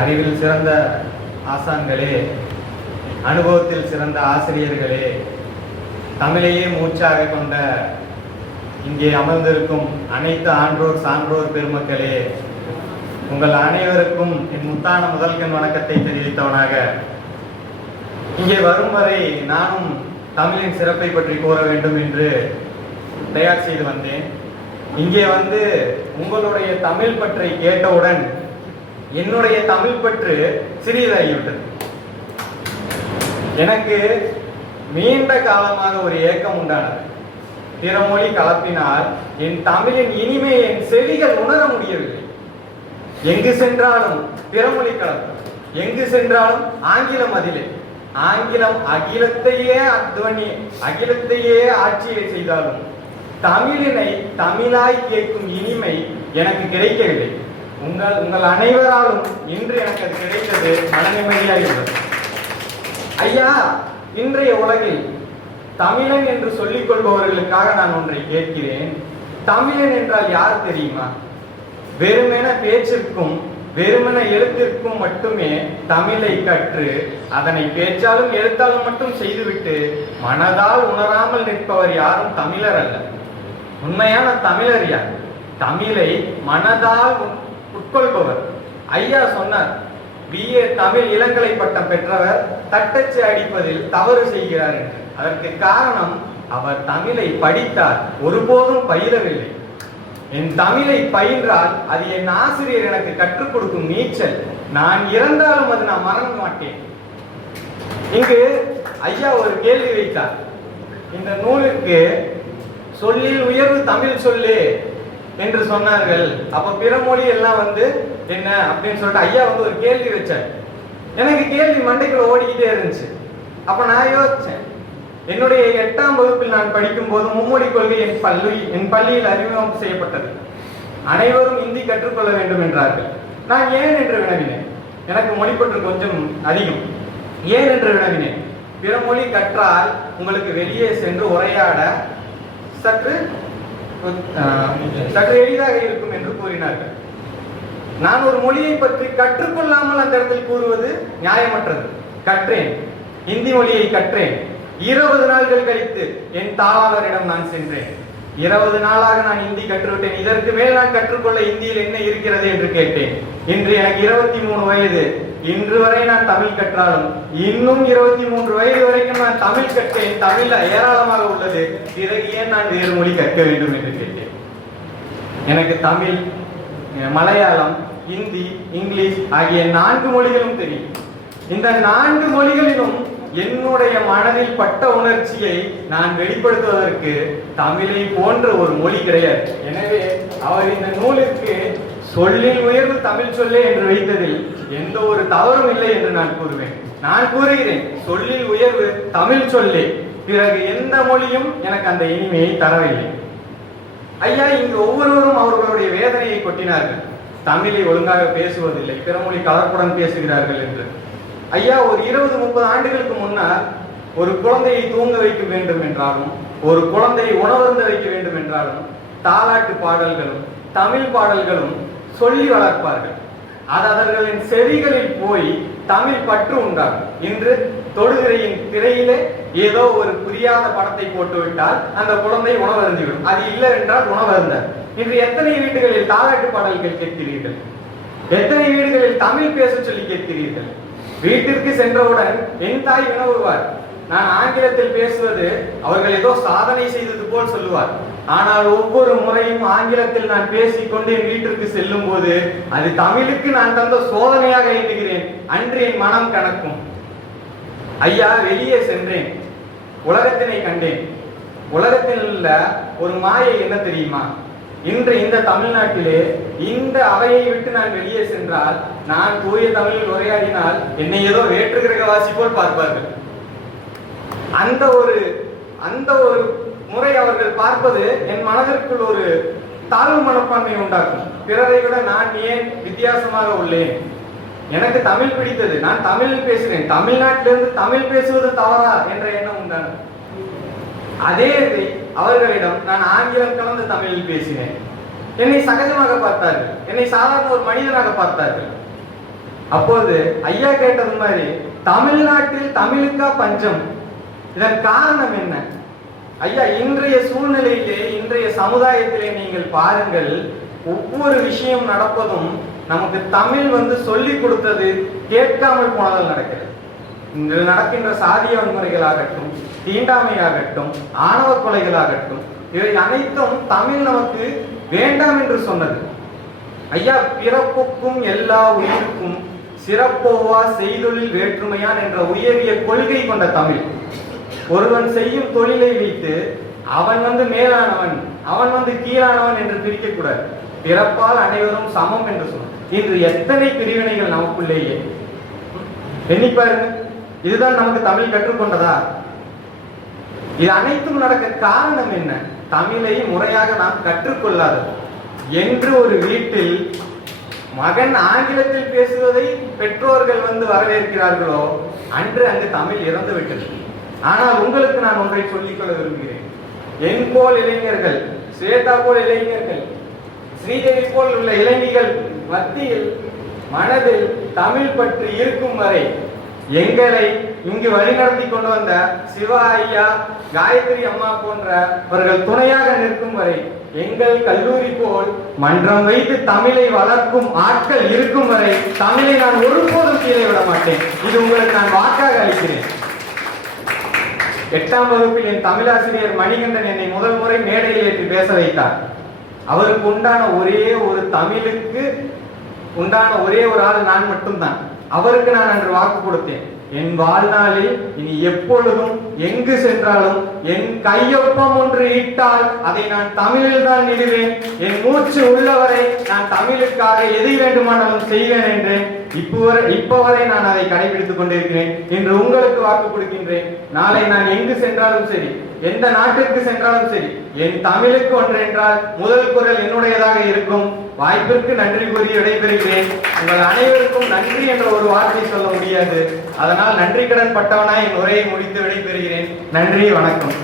அறிவில் சிறந்த ஆசான்களே அனுபவத்தில் சிறந்த ஆசிரியர்களே தமிழையே மூச்சாக கொண்ட இங்கே அமர்ந்திருக்கும் அனைத்து ஆன்றோர் சான்றோர் பெருமக்களே உங்கள் அனைவருக்கும் என் முத்தான முதல்கண் வணக்கத்தை தெரிவித்தவனாக. இங்கே வரும் வரை நானும் தமிழின் சிறப்பை பற்றி கூற வேண்டும் என்று தயார் செய்து வந்தேன். இங்கே வந்து உங்களுடைய தமிழ் பற்றி கேட்டவுடன் என்னுடைய தமிழ் பற்று சிறியதாகிவிட்டது. எனக்கு நீண்ட காலமாக ஒரு ஏக்கம் உண்டானது. பிறமொழி கலப்பினால் என் தமிழின் இனிமை என் செவிகள் உணர முடியவில்லை. எங்கு சென்றாலும் பிறமொழி கலப்பு. எங்கு சென்றாலும் ஆங்கிலம் அதிலே. ஆங்கிலம் அகிலத்தையே அத்வனி அகிலத்தையே ஆட்சியை செய்தாலும் தமிழினை தமிழாய் கேட்கும் இனிமை எனக்கு கிடைக்கவில்லை. உங்கள் உங்கள் அனைவராலும் இன்று எனக்கு அது கிடைத்தது மன ஐயா இன்றைய உலகில் தமிழன் என்று சொல்லிக் கொள்பவர்களுக்காக நான் ஒன்றை கேட்கிறேன். தமிழன் என்றால் யார் தெரியுமா? வெறுமென பேச்சிற்கும் வெறுமன எழுத்திற்கும் மட்டுமே தமிழை கற்று அதனை பேச்சாலும் எழுத்தாலும் மட்டும் செய்துவிட்டு மனதால் உணராமல் நிற்பவர் யாரும் தமிழர் அல்ல. உண்மையான தமிழர் யார்? தமிழை மனதால் உட்கொள்பவர். ஐயா சொன்னார் பிஏ தமிழ் இளங்கலை பட்டம் பெற்றவர் தட்டச்சு அடிப்பதில் தவறு செய்கிறார் என்று. அதற்கு காரணம் அவர் தமிழை படித்தார் ஒருபோதும் பயிலவில்லை. என் தமிழை பயின்றால் அது என் ஆசிரியர் எனக்கு கற்றுக் கொடுக்கும் நீச்சல். நான் இறந்தாலும் அது நான் மறக்க மாட்டேன். இங்கு ஐயா ஒரு கேள்வி வைத்தார். இந்த நூலுக்கு சொல்லில் உயர்வு தமிழ் சொல்லு. என்று சொன்னார்கள். அப்ப பிற மொழி எல்லாம் வந்து என்ன அப்படின்னு சொல்லிட்டு ஐயா வந்து ஒரு கேள்வி வச்சார். எனக்கு கேள்வி மண்டைக்குள்ள ஓடிக்கிட்டே இருந்துச்சு. அப்ப நான் யோசிச்சேன் என்னுடைய எட்டாம் வகுப்பில் நான் படிக்கும் போது மும்மொழி கொள்கை என் பள்ளி என் பள்ளியில் அறிமுகம் செய்யப்பட்டது. அனைவரும் இந்தி கற்றுக்கொள்ள வேண்டும் என்றார்கள். நான் ஏன் என்று வினவினேன். எனக்கு மொழிப்பற்று கொஞ்சம் அதிகம். ஏன் என்று வினவினேன். பிற மொழி கற்றால் உங்களுக்கு வெளியே சென்று உரையாட சற்று சற்று எளிதாக இருக்கும் என்று கூறினார்கள். நான் ஒரு மொழியை பற்றி கற்றுக்கொள்ளாமல் அந்த இடத்தில் கூறுவது நியாயமற்றது. கற்றேன். இந்தி மொழியை கற்றேன். இருபது நாள்கள் கழித்து என் தாளாளரிடம் நான் சென்றேன். இருபது நாளாக நான் இந்தி கற்றுவிட்டேன். இதற்கு மேல் நான் கற்றுக்கொள்ள இந்தியில் என்ன இருக்கிறது என்று கேட்டேன். இன்று எனக்கு இருபத்தி மூணு வயது. இன்று வரை நான் தமிழ் கற்றாலும் இன்னும் இருபத்தி மூன்று வயது வரைக்கும் நான் தமிழ் கற்றேன். தமிழ் ஏராளமாக உள்ளது. பிறகு ஏன் நான் வேறு மொழி கற்க வேண்டும் என்று கேட்டேன். எனக்கு தமிழ் மலையாளம் ஹிந்தி இங்கிலீஷ் ஆகிய நான்கு மொழிகளும் தெரியும். இந்த நான்கு மொழிகளிலும் என்னுடைய மனதில் பட்ட உணர்ச்சியை நான் வெளிப்படுத்துவதற்கு தமிழை போன்ற ஒரு மொழி கிடையாது. எனவே அவர் இந்த நூலிற்கு சொல்லில் உயர்வு தமிழ் சொல்லே என்று வைத்ததில் எந்த ஒரு தவறும் இல்லை என்று நான் கூறுவேன். நான் கூறுகிறேன் சொல்லில் உயர்வு தமிழ் சொல்லே. பிறகு எந்த மொழியும் எனக்கு அந்த இனிமையை தரவில்லை. ஐயா இங்கு ஒவ்வொருவரும் அவர்களுடைய வேதனையை கொட்டினார்கள். தமிழை ஒழுங்காக பேசுவதில்லை பிற மொழி கலப்புடன் பேசுகிறார்கள் என்று. ஐயா ஒரு இருபது முப்பது ஆண்டுகளுக்கு முன்னால் ஒரு குழந்தையை தூங்க வைக்க வேண்டும் என்றாலும் ஒரு குழந்தையை உணவருந்த வைக்க வேண்டும் என்றாலும் தாலாட்டு பாடல்களும் தமிழ் பாடல்களும் சொல்லி வளர்ப்பார்கள். அது அவர்களின் செவிகளில் போய் தமிழ் பற்று உண்டாகும். இன்று தொடுதிரையின் திரையிலே ஏதோ ஒரு புரியாத படத்தை போட்டு விட்டால் அந்த குழந்தை உணவருந்திவிடும். அது இல்லை என்றால் உணவருந்த இன்று எத்தனை வீடுகளில் தாலாட்டு பாடல்கள் கேட்கிறீர்கள்? எத்தனை வீடுகளில் தமிழ் பேச சொல்லி கேட்கிறீர்கள்? வீட்டிற்கு சென்றவுடன் என் தாய் வினவுவார் நான் ஆங்கிலத்தில் பேசுவது அவர்கள் ஏதோ சாதனை செய்தது போல் சொல்லுவார். ஆனால் ஒவ்வொரு முறையும் ஆங்கிலத்தில் நான் பேசிக்கொண்டு என் வீட்டிற்கு செல்லும் போது அது தமிழுக்கு நான் தந்த சோதனையாக எண்ணுகிறேன். அன்று என் மனம் கணக்கும் ஐயா வெளியே சென்றேன். உலகத்தினை கண்டேன். உலகத்தில் உள்ள ஒரு மாயை என்ன தெரியுமா? இன்று இந்த தமிழ்நாட்டிலே இந்த அவையை விட்டு நான் வெளியே சென்றால் நான் தூய தமிழில் உரையாடினால் என்னை ஏதோ வேற்று கிரகவாசி போல் பார்ப்பார்கள். அந்த ஒரு அந்த ஒரு முறை அவர்கள் பார்ப்பது என் மனதிற்குள் ஒரு தாழ்வு மனப்பான்மை உண்டாக்கும். பிறரை விட நான் ஏன் வித்தியாசமாக உள்ளேன்? எனக்கு தமிழ் பிடித்தது. நான் தமிழில் பேசுகிறேன் தமிழ்நாட்டிலிருந்து தமிழ் பேசுவது தவறா என்ற எண்ணம் உண்டான அதே இதை அவர்களிடம் நான் ஆங்கிலம் கலந்த தமிழில் பேசினேன். என்னை சகஜமாக பார்த்தார்கள். என்னை சாதாரண ஒரு மனிதனாக பார்த்தார்கள். அப்போது ஐயா கேட்டது மாதிரி தமிழ்நாட்டில் தமிழுக்கா பஞ்சம்? இதன் காரணம் என்ன? ஐயா இன்றைய சூழ்நிலையிலே இன்றைய சமுதாயத்திலே நீங்கள் பாருங்கள் ஒவ்வொரு விஷயம் நடப்பதும் நமக்கு தமிழ் வந்து சொல்லிக் கொடுத்தது கேட்காமல் போனதால் நடக்கிறது. இன்று நடக்கின்ற சாதிய வன்முறைகளாகட்டும் தீண்டாமையாகட்டும் ஆணவ கொலைகளாகட்டும் இவை அனைத்தும் தமிழ் நமக்கு வேண்டாம் என்று சொன்னது. ஐயா பிறப்புக்கும் எல்லா உயிருக்கும் சிறப்போவா செய்தொழில் வேற்றுமையான் என்ற உயரிய கொள்கை கொண்ட தமிழ். ஒருவன் செய்யும் தொழிலை வைத்து அவன் வந்து மேலானவன் அவன் வந்து கீழானவன் என்று பிரிக்க கூடாது பிறப்பால் அனைவரும் சமம் என்று சொன்னான். இன்று எத்தனை பிரிவினைகள் நமக்குள்ளேயே? எண்ணி பாருங்க. இதுதான் நமக்கு தமிழ் கற்றுக்கொண்டதா? இது அனைத்தும் நடக்க காரணம் என்ன? தமிழை முறையாக நாம் கற்றுக்கொள்ளாது என்று ஒரு வீட்டில் மகன் ஆங்கிலத்தில் பேசுவதை பெற்றோர்கள் வந்து வரவேற்கிறார்களோ அன்று அங்கு தமிழ் இறந்து விட்டது ஆனால் உங்களுக்கு நான் ஒன்றை சொல்லிக்கொள்ள விரும்புகிறேன். என் போல் இளைஞர்கள் ஸ்வேதா போல் இளைஞர்கள் ஸ்ரீதேவி போல் உள்ள இளைஞர்கள் மத்தியில் மனதில் தமிழ் பற்றி இருக்கும் வரை எங்களை இங்கு வழிநடத்தி கொண்டு வந்த சிவா ஐயா காயத்ரி அம்மா போன்றவர்கள் துணையாக நிற்கும் வரை எங்கள் கல்லூரி போல் மன்றம் வைத்து தமிழை வளர்க்கும் ஆட்கள் இருக்கும் வரை தமிழை நான் ஒருபோதும் கீழே விட மாட்டேன். இது உங்களுக்கு நான் வாக்காக அளிக்கிறேன். எட்டாம் வகுப்பில் என் தமிழாசிரியர் மணிகண்டன் என்னை முதல் முறை மேடையில் ஏற்றி பேச வைத்தார். அவருக்கு உண்டான ஒரே ஒரு தமிழுக்கு உண்டான ஒரே ஒரு ஆள் நான் மட்டும்தான். அவருக்கு நான் அன்று வாக்கு கொடுத்தேன். என் வாழ்நாளில் இனி எப்பொழுதும் எங்கு சென்றாலும் என் கையொப்பம் ஒன்று இட்டால் அதை நான் தமிழில் தான் இடுவேன். என் மூச்சு உள்ளவரை நான் தமிழுக்காக எதை வேண்டுமானாலும் செய்வேன் என்றேன். இப்போ வரை இப்போ வரை நான் அதை கடைபிடித்துக் கொண்டிருக்கிறேன் என்று உங்களுக்கு வாக்கு கொடுக்கின்றேன். நாளை நான் எங்கு சென்றாலும் சரி எந்த நாட்டிற்கு சென்றாலும் சரி என் தமிழுக்கு ஒன்று என்றால் முதல் குரல் என்னுடையதாக இருக்கும். வாய்ப்பிற்கு நன்றி கூறி விடைபெறுகிறேன். உங்கள் அனைவருக்கும் நன்றி என்ற ஒரு வார்த்தை சொல்ல முடியாது. அதனால் நன்றி கடன் பட்டவனாய் என் உரையை முடித்து விடைபெறுகிறேன். நன்றி வணக்கம்.